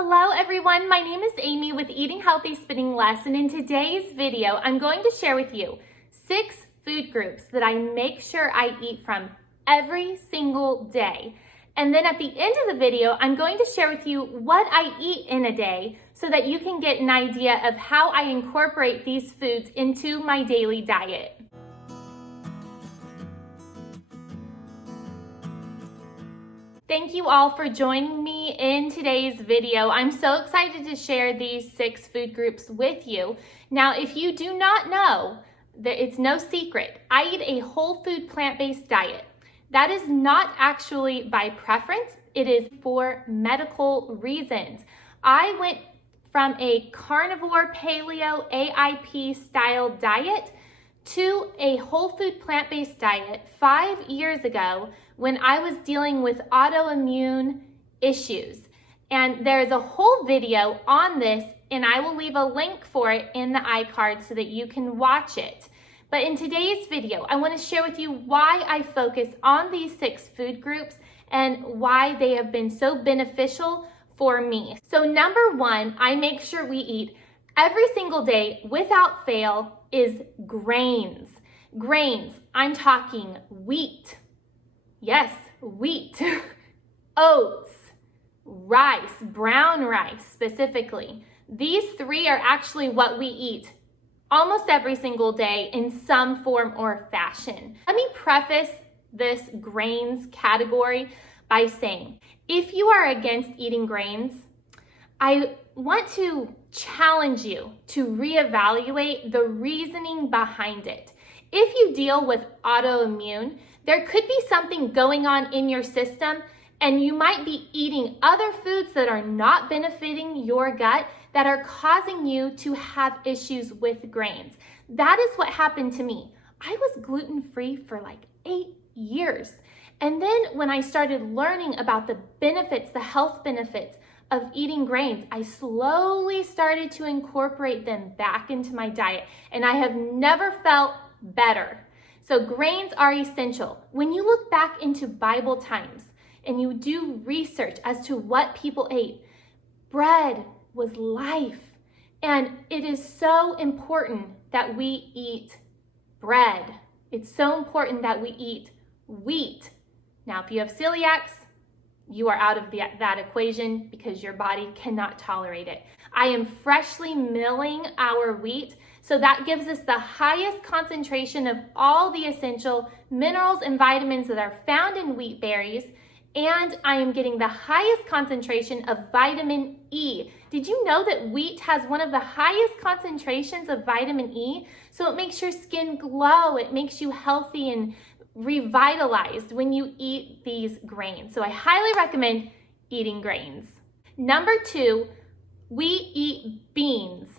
Hello everyone, my name is Amy with Eating Healthy Spinning Less, and in today's video, I'm going to share with you 6 food groups that I make sure I eat from every single day. And then at the end of the video, I'm going to share with you what I eat in a day so that you can get an idea of how I incorporate these foods into my daily diet. Thank you all for joining me in today's video. I'm so excited to share these 6 food groups with you. Now, if you do not know, it's no secret, I eat a whole food plant-based diet. That is not actually by preference, it is for medical reasons. I went from a carnivore paleo AIP style diet to a whole food plant-based diet 5 years ago when I was dealing with autoimmune issues. And there's a whole video on this, and I will leave a link for it in the iCard so that you can watch it. But in today's video, I want to share with you why I focus on these 6 food groups and why they have been so beneficial for me. So number 1, I make sure we eat every single day without fail is grains. Grains, I'm talking wheat. Yes, wheat. Oats, rice, brown rice specifically. These 3 are actually what we eat almost every single day in some form or fashion. Let me preface this grains category by saying, if you are against eating grains, I want to challenge you to reevaluate the reasoning behind it. If you deal with autoimmune, there could be something going on in your system, and you might be eating other foods that are not benefiting your gut that are causing you to have issues with grains. That is what happened to me. I was gluten-free for like 8 years. And then when I started learning about the benefits, the health benefits of eating grains, I slowly started to incorporate them back into my diet, and I have never felt better. So grains are essential. When you look back into Bible times and you do research as to what people ate, bread was life. And it is so important that we eat bread. It's so important that we eat wheat. Now, if you have celiacs, you are out of that equation because your body cannot tolerate it. I am freshly milling our wheat, so that gives us the highest concentration of all the essential minerals and vitamins that are found in wheat berries, and I am getting the highest concentration of vitamin E. Did you know that wheat has one of the highest concentrations of vitamin E? So it makes your skin glow, it makes you healthy and revitalized when you eat these grains. So I highly recommend eating grains. Number 2, we eat beans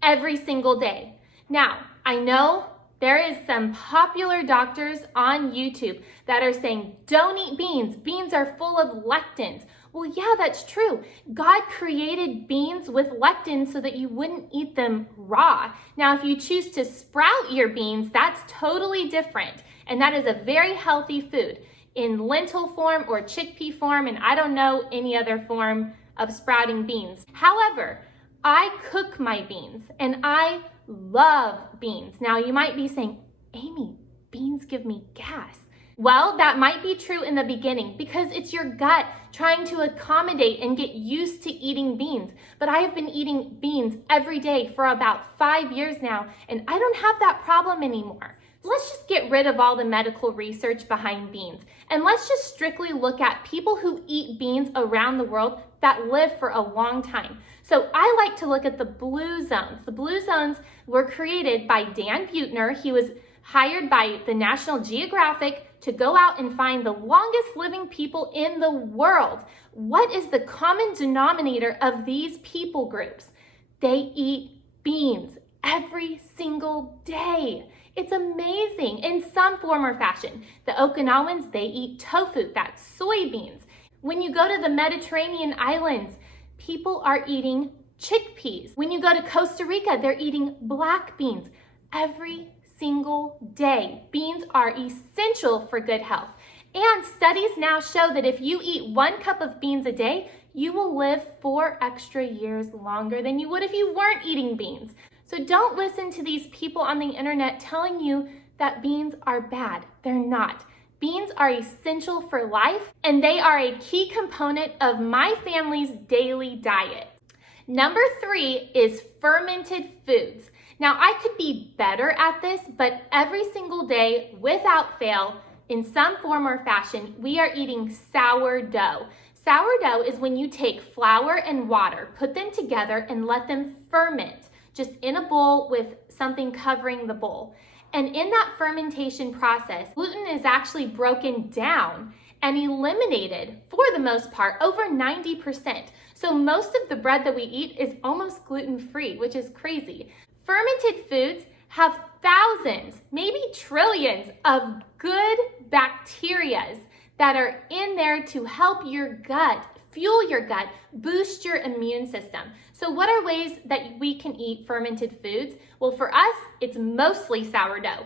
every single day. Now, I know there is some popular doctors on YouTube that are saying, don't eat beans. Beans are full of lectins. Well, yeah, that's true. God created beans with lectins so that you wouldn't eat them raw. Now, if you choose to sprout your beans, that's totally different. And that is a very healthy food in lentil form or chickpea form, and I don't know any other form of sprouting beans. However, I cook my beans and I love beans. Now you might be saying, Amy, beans give me gas. Well, that might be true in the beginning because it's your gut trying to accommodate and get used to eating beans. But I have been eating beans every day for about 5 years now, and I don't have that problem anymore. Let's just get rid of all the medical research behind beans, and let's just strictly look at people who eat beans around the world that live for a long time. So I like to look at the blue zones. The blue zones were created by Dan Buettner. He was hired by the National Geographic to go out and find the longest living people in the world. What is the common denominator of these people groups? They eat beans every single day. It's amazing in some form or fashion. The Okinawans, they eat tofu, that's soybeans. When you go to the Mediterranean islands, people are eating chickpeas. When you go to Costa Rica, they're eating black beans every single day. Beans are essential for good health. And studies now show that if you eat 1 cup of beans a day, you will live 4 extra years longer than you would if you weren't eating beans. So don't listen to these people on the internet telling you that beans are bad. They're not. Beans are essential for life, and they are a key component of my family's daily diet. Number 3 is fermented foods. Now, I could be better at this, but every single day, without fail, in some form or fashion, we are eating sourdough. Sourdough is when you take flour and water, put them together, and let them ferment, just in a bowl with something covering the bowl. And in that fermentation process, gluten is actually broken down and eliminated, for the most part, over 90%. So most of the bread that we eat is almost gluten-free, which is crazy. Fermented foods have thousands, maybe trillions of good bacteria that are in there to help your gut, fuel your gut, boost your immune system. So what are ways that we can eat fermented foods? Well, for us, it's mostly sourdough.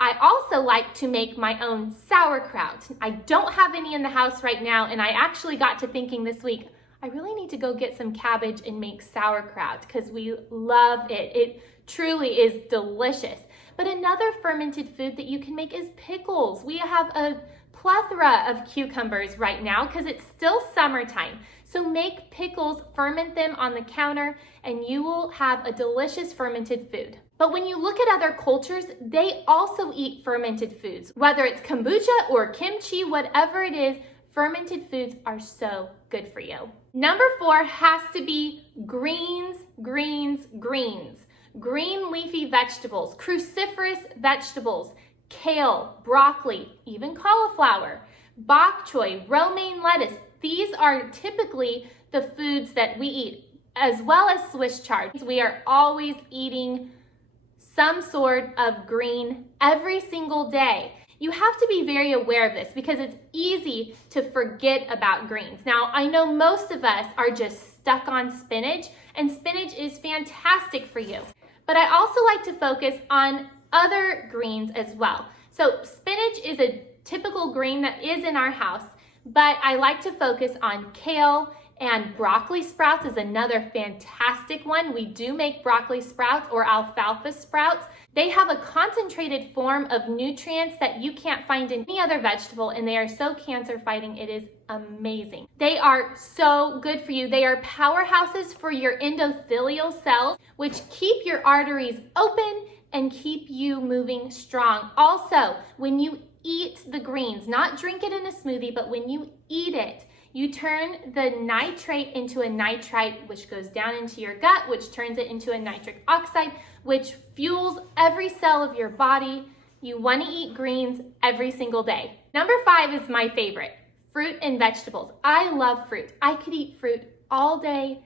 I also like to make my own sauerkraut. I don't have any in the house right now, and I actually got to thinking this week, I really need to go get some cabbage and make sauerkraut because we love it. It truly is delicious. But another fermented food that you can make is pickles. We have a plethora of cucumbers right now because it's still summertime. So make pickles, ferment them on the counter, and you will have a delicious fermented food. But when you look at other cultures, they also eat fermented foods. Whether it's kombucha or kimchi, whatever it is, fermented foods are so good for you. Number 4 has to be greens, greens, greens. Green leafy vegetables, cruciferous vegetables, kale, broccoli, even cauliflower, bok choy, romaine lettuce. These are typically the foods that we eat, as well as Swiss chard. We are always eating some sort of green every single day. You have to be very aware of this because it's easy to forget about greens. Now, I know most of us are just stuck on spinach, and spinach is fantastic for you. But I also like to focus on other greens as well. So spinach is a typical green that is in our house, but I like to focus on kale, and broccoli sprouts is another fantastic one. We do make broccoli sprouts or alfalfa sprouts. They have a concentrated form of nutrients that you can't find in any other vegetable, and they are so cancer fighting. It is amazing. They are so good for you. They are powerhouses for your endothelial cells, which keep your arteries open and keep you moving strong. Also, when you eat the greens, not drink it in a smoothie, but when you eat it, you turn the nitrate into a nitrite, which goes down into your gut, which turns it into a nitric oxide, which fuels every cell of your body. You want to eat greens every single day. Number 5 is my favorite, fruit and vegetables. I love fruit. I could eat fruit all day,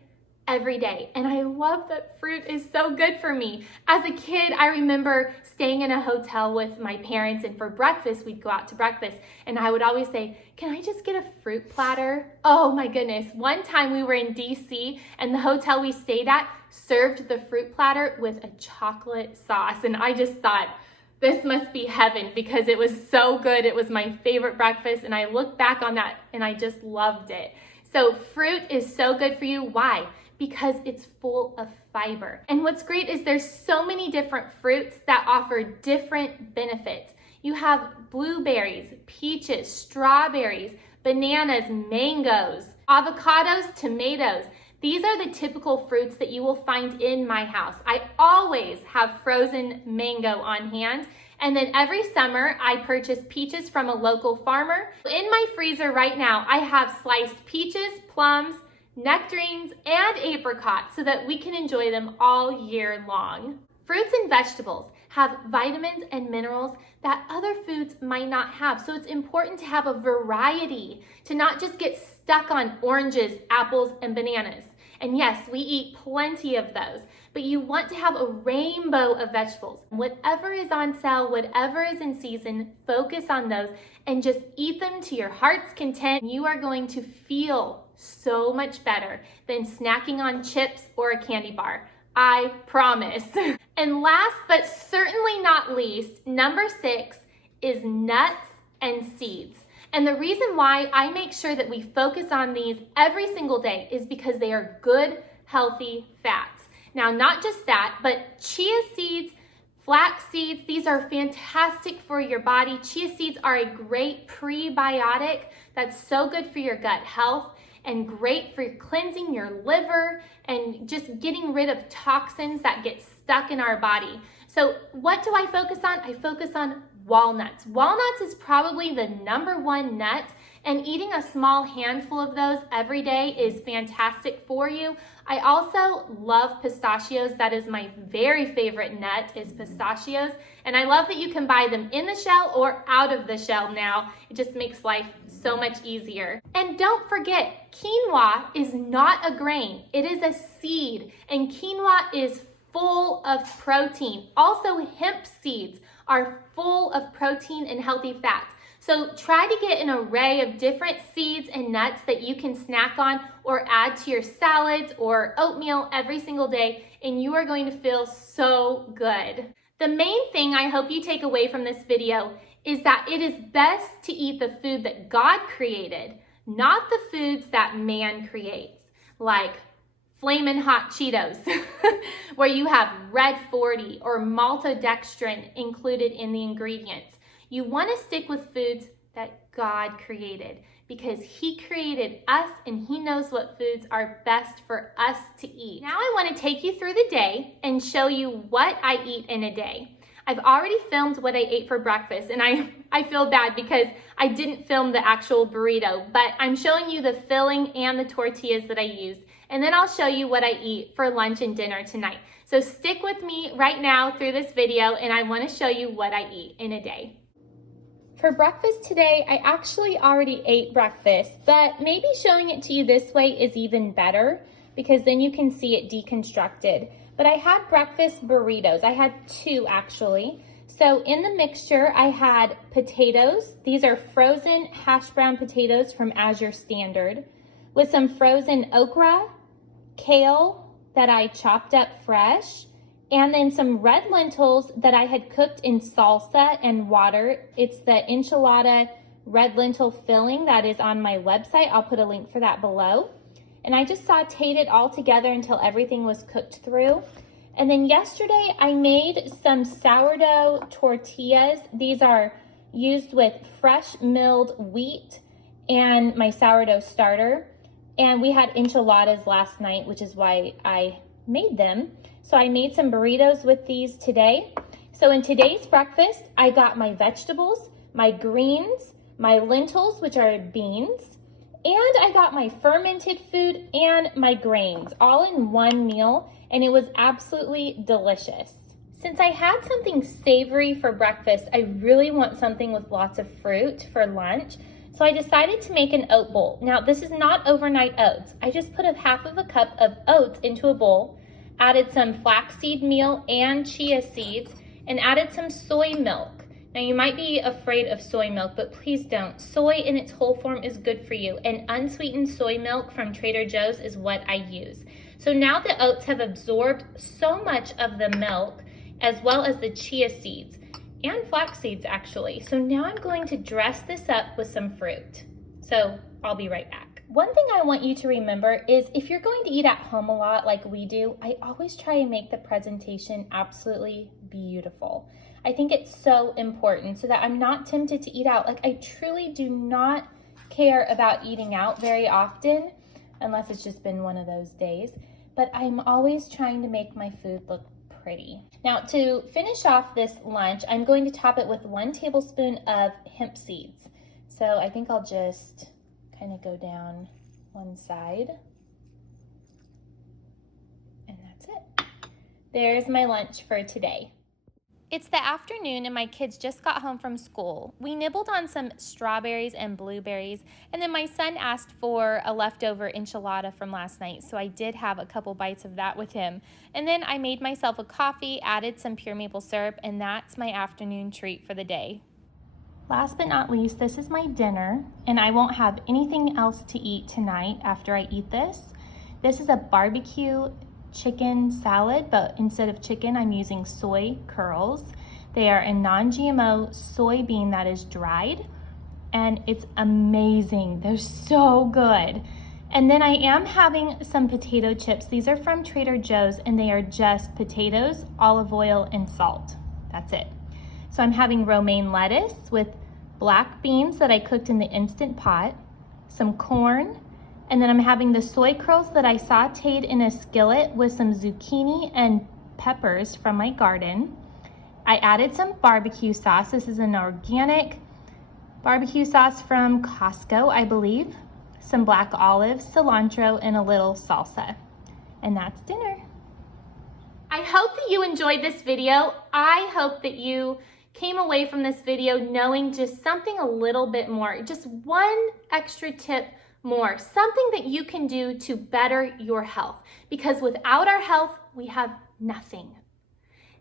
every day. And I love that fruit is so good for me. As a kid, I remember staying in a hotel with my parents, and for breakfast, we'd go out to breakfast, and I would always say, can I just get a fruit platter? Oh my goodness. One time we were in DC, and the hotel we stayed at served the fruit platter with a chocolate sauce. And I just thought, this must be heaven because it was so good. It was my favorite breakfast, and I look back on that and I just loved it. So fruit is so good for you. Why? Because it's full of fiber. And what's great is there's so many different fruits that offer different benefits. You have blueberries, peaches, strawberries, bananas, mangoes, avocados, tomatoes. These are the typical fruits that you will find in my house. I always have frozen mango on hand. And then every summer, I purchase peaches from a local farmer. In my freezer right now, I have sliced peaches, plums, nectarines, and apricots so that we can enjoy them all year long. Fruits and vegetables have vitamins and minerals that other foods might not have. So it's important to have a variety, to not just get stuck on oranges, apples, and bananas. And yes, we eat plenty of those, but you want to have a rainbow of vegetables. Whatever is on sale, whatever is in season, focus on those and just eat them to your heart's content. You are going to feel so much better than snacking on chips or a candy bar. I promise. And last but certainly not least, number 6 is nuts and seeds. And the reason why I make sure that we focus on these every single day is because they are good, healthy fats. Now, not just that, but chia seeds, flax seeds, these are fantastic for your body. Chia seeds are a great prebiotic that's so good for your gut health and great for cleansing your liver and just getting rid of toxins that get stuck in our body. So what do I focus on? I focus on walnuts. Walnuts is probably the #1 nut, and eating a small handful of those every day is fantastic for you. I also love pistachios. That is my very favorite nut, is pistachios. And I love that you can buy them in the shell or out of the shell now. It just makes life so much easier. And don't forget, quinoa is not a grain. It is a seed, and quinoa is full of protein. Also, hemp seeds are full of protein and healthy fats. So try to get an array of different seeds and nuts that you can snack on or add to your salads or oatmeal every single day, and you are going to feel so good. The main thing I hope you take away from this video is that it is best to eat the food that God created, not the foods that man creates, like Flamin' Hot Cheetos, where you have red 40 or maltodextrin included in the ingredients. You want to stick with foods that God created because He created us and He knows what foods are best for us to eat. Now I want to take you through the day and show you what I eat in a day. I've already filmed what I ate for breakfast, and I feel bad because I didn't film the actual burrito, but I'm showing you the filling and the tortillas that I used. And then I'll show you what I eat for lunch and dinner tonight. So stick with me right now through this video, and I want to show you what I eat in a day. For breakfast today, I actually already ate breakfast, but maybe showing it to you this way is even better because then you can see it deconstructed. But I had breakfast burritos. I had 2 actually. So in the mixture, I had potatoes. These are frozen hash brown potatoes from Azure Standard with some frozen okra, kale that I chopped up fresh, and then some red lentils that I had cooked in salsa and water. It's the enchilada red lentil filling that is on my website. I'll put a link for that below. And I just sauteed it all together until everything was cooked through. And then yesterday I made some sourdough tortillas. These are used with fresh milled wheat and my sourdough starter. And we had enchiladas last night, which is why I made them. So I made some burritos with these today. So in today's breakfast, I got my vegetables, my greens, my lentils, which are beans, and I got my fermented food and my grains all in one meal, and it was absolutely delicious. Since I had something savory for breakfast, I really want something with lots of fruit for lunch. So I decided to make an oat bowl. Now this is not overnight oats. I just put 1/2 cup of oats into a bowl, added some flaxseed meal and chia seeds, and added some soy milk. Now you might be afraid of soy milk, but please don't. Soy in its whole form is good for you, and unsweetened soy milk from Trader Joe's is what I use. So now the oats have absorbed so much of the milk as well as the chia seeds and flax seeds actually. So now I'm going to dress this up with some fruit. So I'll be right back. One thing I want you to remember is if you're going to eat at home a lot like we do, I always try and make the presentation absolutely beautiful. I think it's so important so that I'm not tempted to eat out. Like I truly do not care about eating out very often, unless it's just been one of those days, but I'm always trying to make my food look pretty. Now to finish off this lunch, I'm going to top it with 1 tablespoon of hemp seeds. So I think I'll just kind of go down one side. And that's it. There's my lunch for today. It's the afternoon and my kids just got home from school. We nibbled on some strawberries and blueberries, and then my son asked for a leftover enchilada from last night, so I did have a couple bites of that with him. And then I made myself a coffee, added some pure maple syrup, and that's my afternoon treat for the day. Last but not least, this is my dinner, and I won't have anything else to eat tonight after I eat this. This is a barbecue chicken salad, but instead of chicken, I'm using soy curls. They are a non-GMO soybean that is dried. and it's amazing. They're so good. And then I am having some potato chips. These are from Trader Joe's, and they are just potatoes, olive oil, and salt. That's it. So I'm having romaine lettuce with black beans that I cooked in the Instant Pot, some corn, and then I'm having the soy curls that I sauteed in a skillet with some zucchini and peppers from my garden. I added some barbecue sauce. This is an organic barbecue sauce from Costco, I believe. Some black olives, cilantro, and a little salsa. And that's dinner. I hope that you enjoyed this video. I hope that you came away from this video knowing just something a little bit more, just one extra tip more, something that you can do to better your health. Because without our health, we have nothing.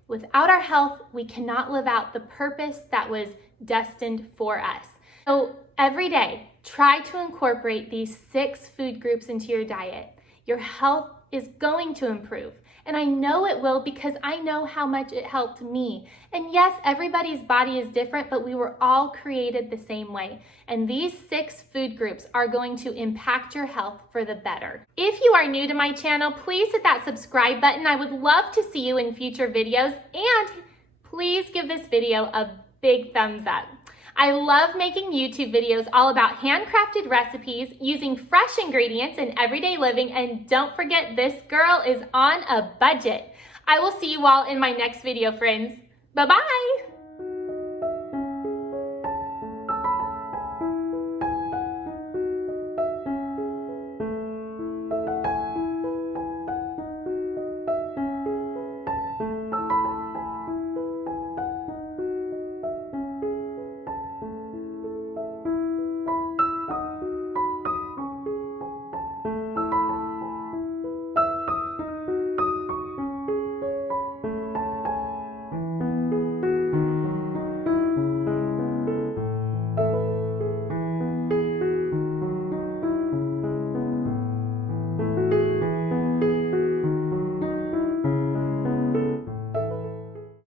Without our health, we cannot live out the purpose that was destined for us. So every day, try to incorporate these 6 food groups into your diet. Your health is going to improve. And I know it will because I know how much it helped me. And yes, everybody's body is different, but we were all created the same way. And these 6 food groups are going to impact your health for the better. If you are new to my channel, please hit that subscribe button. I would love to see you in future videos. And please give this video a big thumbs up. I love making YouTube videos all about handcrafted recipes using fresh ingredients in everyday living, and don't forget, this girl is on a budget. I will see you all in my next video, friends. Bye-bye.